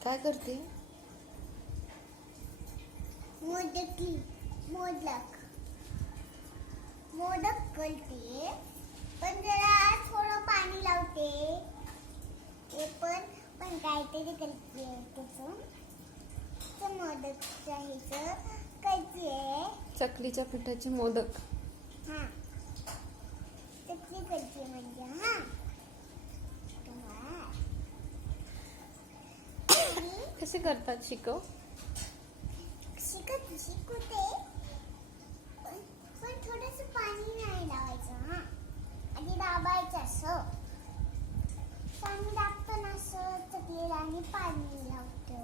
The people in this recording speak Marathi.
काय करते? मोदक करते, पण जरा थोडं पाणी लावते. हे पण काहीतरी करते. त्याचं मोदकच्या ह्याचं करते. चकलीच्या पिठाचे मोदक. हा, चकली करते म्हणजे हा. कसे करतात शिकव. शिकवते, पण थोडंसं पाणी नाही लावायचं. हा, आधी दाबायचं असं. पाणी दाबतो ना असं चकलीला आणि पाणी लावतो.